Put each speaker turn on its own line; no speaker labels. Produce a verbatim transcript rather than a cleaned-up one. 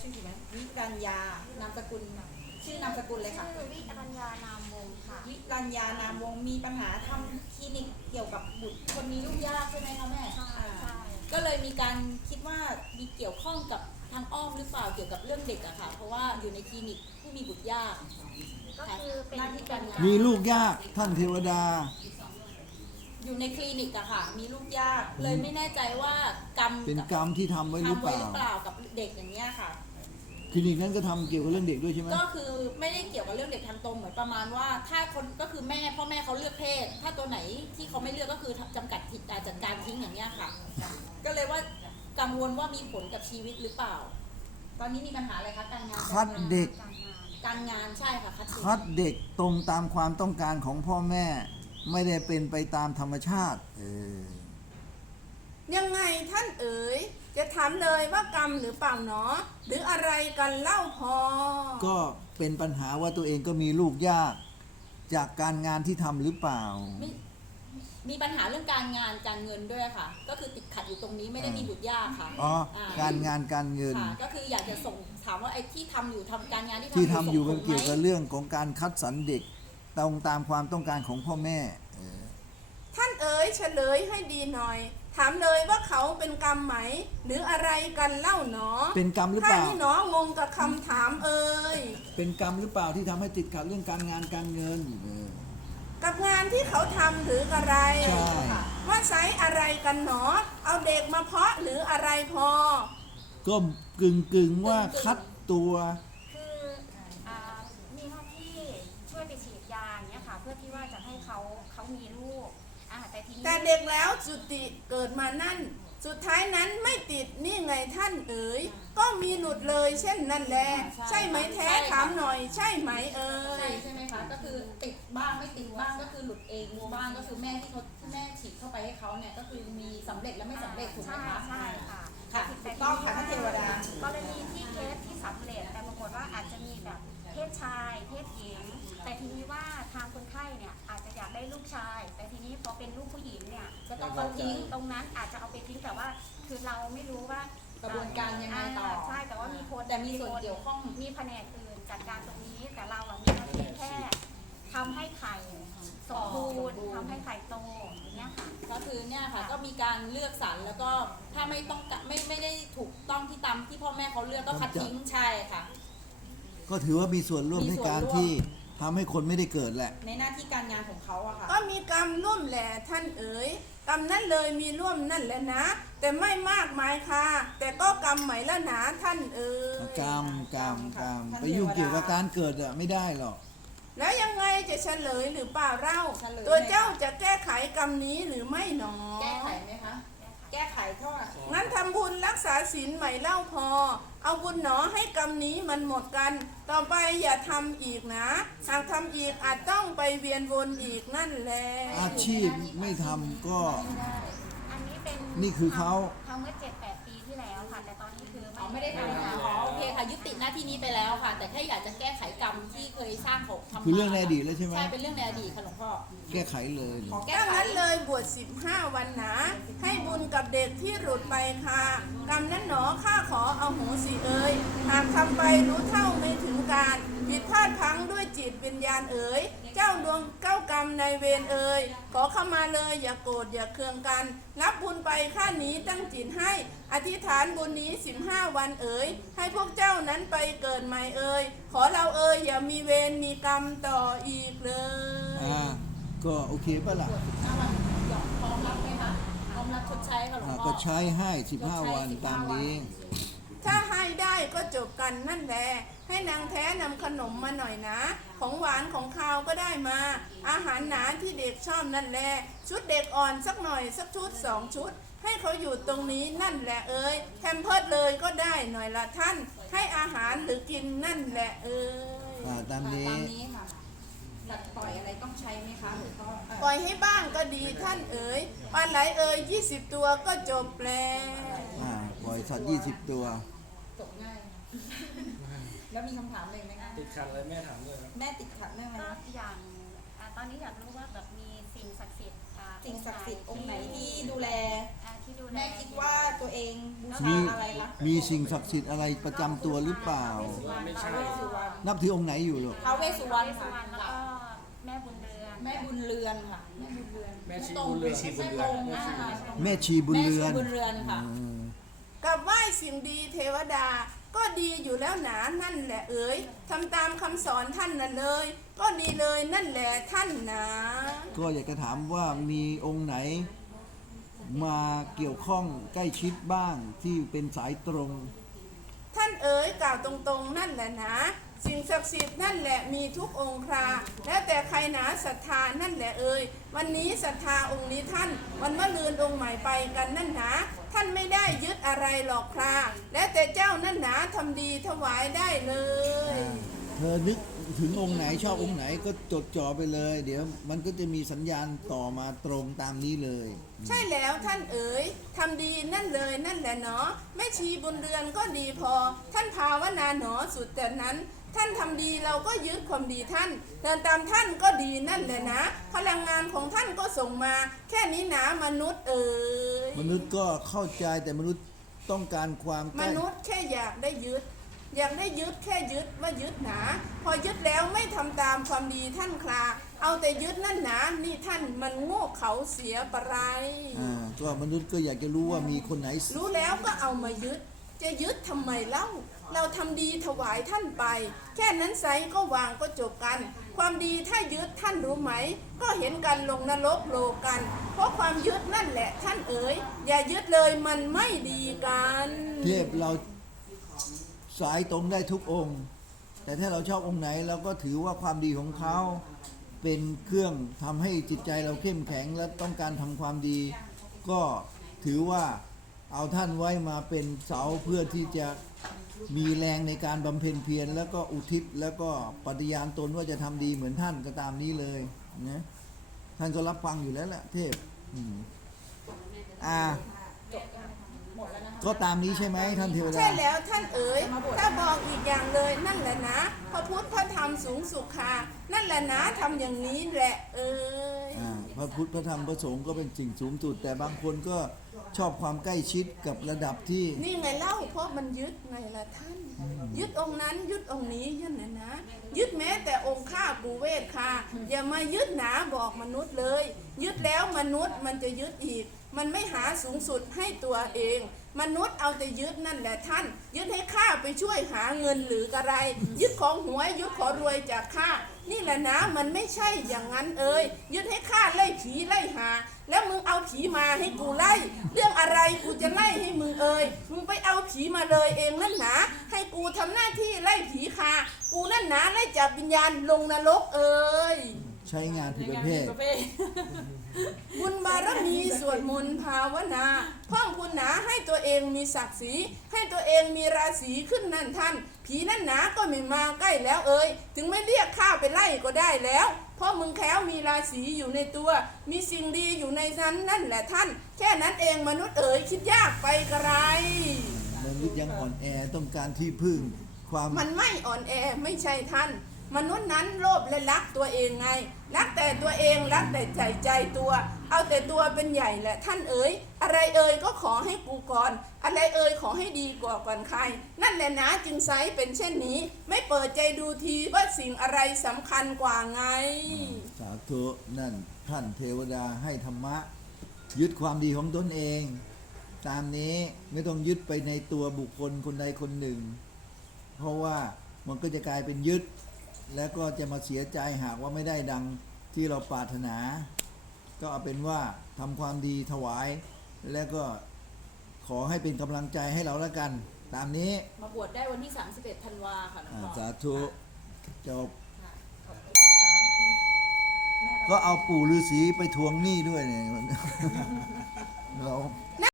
ชื่อถูกไหมวิรัญญานามสกุลชื่อนามสกุลเลยค่ะ
ชื่อวิรัญญานามวงศ์ค่ะ
วิรัญญานามวงศ์มีปัญหาทำคลินิกเกี่ยวกับบุตรคนมีลูกยากใช่ไหมคะแม่
ใช่ใช่
ก็เลยมีการคิดว่ามีเกี่ยวข้องกับทางอ้อมหรือเปล่าเกี่ยวกับเรื่องเด็กอะค่ะเพราะว่าอยู่ในคลินิกผู้มีบุตรยาก
ก็คือเป็น
หน้าที่การงาน
มีลูกยากท่านเทวดา
อยู่ในคลินิกอะค่ะมีลูกยากเลยไม่แน่ใจว่ากรรม
เป็นกรรมที่ทำไว้หรือ
ทำ
เป
ไว้
ล่า
หรือเปล่ากับเด็กอย่างเงี้ยค่ะ
คลินิกนั้นก็ทำเกี่ยวกับเรื่องเด็กด้วยใช่ไหม
ก็คือไม่ได้เกี่ยวกับเรื่องเด็กทางตรงเหมือนประมาณว่าถ้าคนก็คือแม่พ่อแม่เขาเลือกเพศถ้าตัวไหนที่เขาไม่เลือกก็คือจำกัดทิจัดการทิ้งอย่างเงี้ยค่ะก็เลยว่ากังวลว่ามีผลกับชีวิตหรือเปล่า ตอนนี้มีปัญหาอะไรคะการงาน
คัดเด็ก
การงานใช่ค่ะคัดเด็ก
คัดเด็กตรงตามความต้องการของพ่อแม่ไม่ได้เป็นไปตามธรรมชาติเออ
ยังไงท่านเอ๋ยจะถามเลยว่ากรรมหรือเปล่าเนาะหรืออะไรกันเล่าพอ
ก็เป็นปัญหาว่าตัวเองก็มีลูกยากจากการงานที่ทำหรือเปล่า
มีมีปัญหาเรื่องการงานการเงินด้วยค่ะก็คือติดขัดอยู่ตรงนี้ไม่ได้มีบุตรยากค่ะ
อ๋อการงานการเงิน
ก็คืออยากจะส่งถามว่าไอ้ที่ทำอยู่ทำการงานที่
ที่ทำอยู่มันเกี่ยวกับเรื่องของการคัดสรรเด็กตรงตามความต้องการของพ่อแม่
ท่านเอ๋ยเฉลยให้ดีหน่อยถามเลยว่าเขาเป็นกรรมไหมหรืออะไรกันเล่าหนอ
เป็นกรรมหรือเปล่า
ท่านนี่หนองงกับคำถามเอ๋ย
เป็นกรรมหรือเปล่าที่ทำให้ติดขัดเรื่องการงานการเงิน
กับงานที่เขาทำหรืออะไร
ใช่
ว่าไซอะไรกันหนอเอาเด็กมาเพาะหรืออะไรพอ
ก็กึ่งกึ่งว่าคัดตัว
คืออ่ามีหน้าที่ช่วยไปฉีดยาอย่างเงี้ยค่ะเพื่อที่ว่าจะให้เขาเขามีลูกอ่าแต่ทีนี้
แต่เด็กแล้วจุติเกิดมานั่นสุดท้ายนั้นไม่ติดนี่ไงท่านเอ๋ยก็มีหลุดเลยเช่นนั่นแหละใช่ไหมแท้ถามหน่อยใช่ไหมเอ๋
ใช่
ย
ใช่ไหมคะก็คือติดบ้างไม่ติดบ้างก็คือหลุดเองบ้างก็คือแม่ที่เขาแม่ฉีดเข้าไปให้เขาเนี่ยก็คือมีสำเร็จและไม่สำเร็จถูกไหมคะ
ใช่ค่ะ
ค่ะถูกต้องค่ะท่านเทวดาก
รณีที่เคสที่สำเร็จแต่ปรากฏว่าอาจจะมีแบบเพศชายเพศหญิงแต่ทีนี้ว่าทางคนไข้เนี่ยอาจจะอยากได้ลูกชายแต่ทีนี้พอเป็นลูกผู้หญิงเนี่ย
ก็ต้องเอาทิ้ง
ตรงนั้นอาจจะเอาไปทิ้งแต่ว่าคือเราไม่รู้ว่าก
ระบวนการยังไงต่อ
ใช่แต่ว่ามีคน
แต่มีส่วนเกี่ยวข้อง
มีแผนกอื่นจัดการตรงนี้แต่เราอะมีหน้าที่แค่ทำให้ไข่สมบูรณ์ทำให้ไข่โตอย่างเงี้ยค่ะ
ก็คือเนี่ยค่ะก็มีการเลือกสรรแล้วก็ถ้าไม่ต้องไม่ไม่ได้ถูกต้องที่ตามที่พ่อแม่เขาเลือกก็คัดทิ้งใช่ค่ะ
ก็ถือว่ามีส่วนร่วมในการที่ทำให้คนไม่ได้เกิดแหละ
ในหน้าที่การงานของเขาอะค่ะ
ก็มีกรรมร่วมแหละท่านเอ๋ยกรรมนั่นเลยมีร่วมนั่นแหละนะแต่ไม่มากมายค่ะแต่ก็กรรมใหม่แล้วนะท่านเอ๋ย
กรรมกรรมกรรมไปยุ่งเกี่ยวกับการเกิดอะไม่ได้หรอก
แล้วยังไงจะเฉลยหรือเปล่าเล่าตัวเจ้าจะแก้ไขกรรมนี้หรือไม่หนอ
แก้ไขไหมคะแก้ไขเท่าไหร่
งั้นทำบุญรักษาศีลใหม่เล่าพอเอาบุญหนอให้กรรมนี้มันหมดกันต่อไปอย่าทำอีกนะหากทำอีกอาจต้องไปเวียนวนอีกนั่นแหละ
อาชีพไม่ทำก็
อันนี้เป็น
นี่คือเขา
ทำเมื่อเจ็ดแปดปีที่แล้วค่ะแต่ตอนนี้คือ
ไม่ได้ทำค่ะอ๋อโอเคค่ะยุติหน้าที่นี้ไปแล้วค่ะแต่แค่อยากจะแก้ไขกรรมที่เคยสร้างของทำ
คือเรื่องในอดีตแล้วใช่ไหม
ใช่เป็นเรื่องในอดีตค่ะหลวงพ่อ
แก้ไขเลย
ดังนั้นเลยบวชสิบห้าวันนะให้บุญกับเด็กที่หลุดไปค่ะกรรมนั้นหนอข้าขอเอาหูสิเอ่ยหากทำไปรู้เท่าไม่ถึงการผิดพลาดพังด้วยจิตวิญญาณเอ๋ยเจ้าดวงเก้ากรรมในเวรเอ๋ยขอเข้ามาเลยอย่าโกรธอย่าเคืองกันรับบุญไปข้านี้ตั้งจิตให้อธิษฐานบุญนี้สิบห้าวันเอ๋ยให้พวกเจ้านั้นไปเกิดใหม่เอ๋ยขอเราเอ๋ยอย่ามีเวรมีกรรมต่ออีกเลย
อ่าก็โอเคป่ะล่ะ
พร้อมรับไหมคะพร้อมรับชดใช้ค่ะหลวงพ่อ
ก็ใช้ให้สิบห้าวันตามนี้
ถ้าให้ได้ก็จบกันนั่นแหละให้นางแท้นำขนมมาหน่อยนะของหวานของข้าวก็ได้มาอาหารหนาที่เด็กชอบนั่นแหละชุดเด็กอ่อนสักหน่อยสักชุดสองชุดให้เขาอยู่ตรงนี้นั่นแหละเอ้ยแทมเพิร์ดเลยก็ได้หน่อยละท่านให้อาหารหรือกินนั่นแหละเอ้ย
ตามนี้
ตามนี้ค่ะตัดปล่อยอะไรต้องใช้ไหมคะหรือก็
ปล่อยให้บ้างก็ดีท่านเอ๋ยปลาไหลเอ๋ยยี่สิบตัวก็จบแล้ว
ปล่อยสัตว์ยี่สิบตัว
จบง่ายแล้วมีคำถามอะไรไหมคะ
ติดขัดอะไรแม่ถามเลยครับ
แม่ติดขัดเรื่องอะไร
ก็อย่างตอนนี้อยากรู้ว่าแบบมีสิ่งศักดิ์สิทธิ์
สิ่งศักดิ์สิทธิ์องค์ไหนที่ดูแล
ทที่ดูแล
แม่คิดว่าตัวเองบูชา
มี
อะไรคะ
มีสิ่งศักดิ์สิทธิ์อะไรประจำตัวหรือเปล่า
ไม่ใช่
ท้าวเวสสุวรรณ
นับถือองค์ไหนอยู่หรอก
ท้าวเวสสุวรรณ
สุวรรณแล้ว
ค่ะ
ก็แม่บุญเรือน
แม่บุญเรือนค่ะแม่บุญเรือน
แม่ชี
ตรง
บุญเรือน
แม่ตรงอ่า
แม่ชีบุญเรือน
แม่ชีบุญเรือนค่ะ
อืม
กับไหว้สิ่งดีเทวดา ก็ดีอยู่แล้วหนานั่นแหละเอ๋ยทำตามคำสอนท่านน่ะเลย ก็ดีเลยนั่นแหละท่านนะ
ก็อยากจะถามว่ามีองค์ไหน มาเกี่ยวข้องใกล้ชิดบ้างที่เป็นสายตรง
ท่านเอ๋ยกล่าวตรงๆนั่นแหละนะ สิ่งศักดิ์สิทธิ์นั่นแหละมีทุกองค์คราแล้วแต่ใครหนาศรัทธานั่นแหละเอ๋ยวันนี้ศรัทธาองค์นี้ท่าน วันมะรืนองค์ใหม่ไปกันนั่นหนาท่านไม่ได้ยึดอะไรหรอกคราแล้วแต่เจ้านั่นหนาทำดีถวายได้เลย
เธอนึกถึงองค์ไหนชอบองค์ไหนก็จดจ่อไปเลย เดี๋ยวมันก็จะมีสัญญาณต่อมาตรงตามนี้เลย
ใช่แล้วท่านเอ๋ยทำดีนั่นเลยนั่นแหละเนาะแม่ชีบุญเรือนก็ดีพอ ท่านภาวนาหนอสุดแต่นั้น ท่านทำดีเราก็ยึดความดีท่านเดินตามท่านก็ดีนั่นแหละนะ พลังงานของท่านก็ส่งมา แค่นี้หนามนุษย์เอ๋ย
มนุษย์ก็เข้าใจแต่มนุษย์ต้องการความใก
ม
ล้
นุษย์แค่อยากได้ยึด อยากได้ยึดแค่ยึดว่ายึดหนา พอยึดแล้วไม่ทำตามความดีท่านคลาเอาแต่ยึดนั่นหนานี่ท่านมันโง่เขาเสียปะไร
อ่าก็มนุษย์ก็อยากจะรู้ว่ามีคนไหน
รู้แล้วก็เอามายึด จะยึดทำไมเล่า เราทำดีถวายท่านไป แค่นั้นไซก็วางก็จบกัน ความดีถ้ายึดท่านรู้ไหม ก็เห็นกันลงนรกโลกัน เพราะความยึดนั่นแหละท่านเอ๋ยอย่ายึดเลยมันไม่ดีกัน
เทพเราสายตรงได้ทุกองค์ แต่ถ้าเราชอบองค์ไหนเราก็ถือว่าความดีของเขาเป็นเครื่องทำให้จิตใจเราเข้มแข็งและต้องการทำความดี ก็ถือว่าเอาท่านไว้มาเป็นเสาเพื่อที่จะมีแรงในการบำเพ็ญเพียรแล้วก็อุทิศแล้วก็ปฏิญาณตนว่าจะทำดีเหมือนท่านก็ตามนี้เลยนะท่านก็รับฟังอยู่แล้วแหละเทพอืมอ่า
หมดแล้วนะคะ
ก็ตามนี้ใช่ไหมท่านเทวดา
ใช่แล้วท่านเอ๋ยถ้าบอกอีกอย่างเลยนั่นแหละนะพระพุทธพระธรรมสูงสุขานั่นแหละนะทำอย่างนี้แหละเอ๋ย
อ่าพระพุทธพระธรรมพระสงฆ์ก็เป็นสิ่งสูงสุด แต่บางคนก็ชอบความใกล้ชิดกับระดับที่
นี่ไงเล่าเพราะมันยึดไงล่ะท่าน ยึดองค์นั้นยึดองค์นี้ยันนะนะ ยึดแม้แต่องค์ข้าปูเวทค่ะ อย่ามายึดหนาบอกมนุษย์เลย ยึดแล้วมนุษย์มันจะยึดอีก มันไม่หาสูงสุดให้ตัวเอง มนุษย์เอาแต่ยึดนั่นแหละท่าน ยึดให้ข้าไปช่วยหาเงินหรืออะไร ยึดของหวยยึดขอรวยจากข้านี่แหละนะมันไม่ใช่อย่างนั้นเอ่ยยึดให้ข้าไล่ผีไล่หา แล้วมึงเอาผีมาให้กูไล่ เรื่องอะไรกูจะไล่ให้มึงเอ่ยมึงไปเอาผีมาเลยเองนั่นหนาให้กูทำหน้าที่ไล่ผีคากูนั่นหนาไล่จับวิญญาณลงนรกเอ่ย
ใช้งานผิดประเภท
ประเภท
บุญบารมีสวดมนต์ภาวนาเพิ่มคุณหนาให้ตัวเองมีศักดิ์ศรีให้ตัวเองมีราศีขึ้นนั่นท่าน ผีนั่นหนาก็ไม่มาใกล้แล้วเอ่ยถึงไม่เรียกข้าไปไล่ก็ได้แล้ว เพราะมึงแค้วมีราศีอยู่ในตัว มีสิ่งดีอยู่ในนั้นนั่นแหละท่าน แค่นั้นเองมนุษย์เอ๋ยคิดยากไปกระไร
มนุษย์ยังอ่อนแอต้องการที่พึ่งความ
มันไม่อ่อนแอไม่ใช่ท่าน มนุษย์นั้นโลภและรักตัวเองไง รักแต่ตัวเองรักแต่ใจใจตัว เอาแต่ตัวเป็นใหญ่แหละท่านเอ๋ยอะไรเอ่ยก็ขอให้กูก่อน อะไรเอ่ยขอให้ดีกว่าก่อนใคร นั่นแหละนะจึงไซเป็นเช่นนี้ ไม่เปิดใจดูทีว่าสิ่งอะไรสำคัญกว่าไง
สาธุนั่นท่านเทวดาให้ธรรมะ ยึดความดีของตนเอง ตามนี้ไม่ต้องยึดไปในตัวบุคคลคนใดคนหนึ่ง เพราะว่ามันก็จะกลายเป็นยึด แล้วก็จะมาเสียใจหากว่าไม่ได้ดังที่เราปรารถนา ก็เอาเป็นว่าทำความดีถวาย แล้วก็ขอให้เป็นกำลังใจให้เราแล้วกัน ตามนี้
มาบวชได้วันที่สามสิบเอ็ดธันวาค่ะน้อง
อ่า
ปอ
สาธุจบ
ค่ะขอบคุณนะคะแม่
ก็เอาปู่ฤาษีไปทวงหนี้ด้วยเนี่ย เรา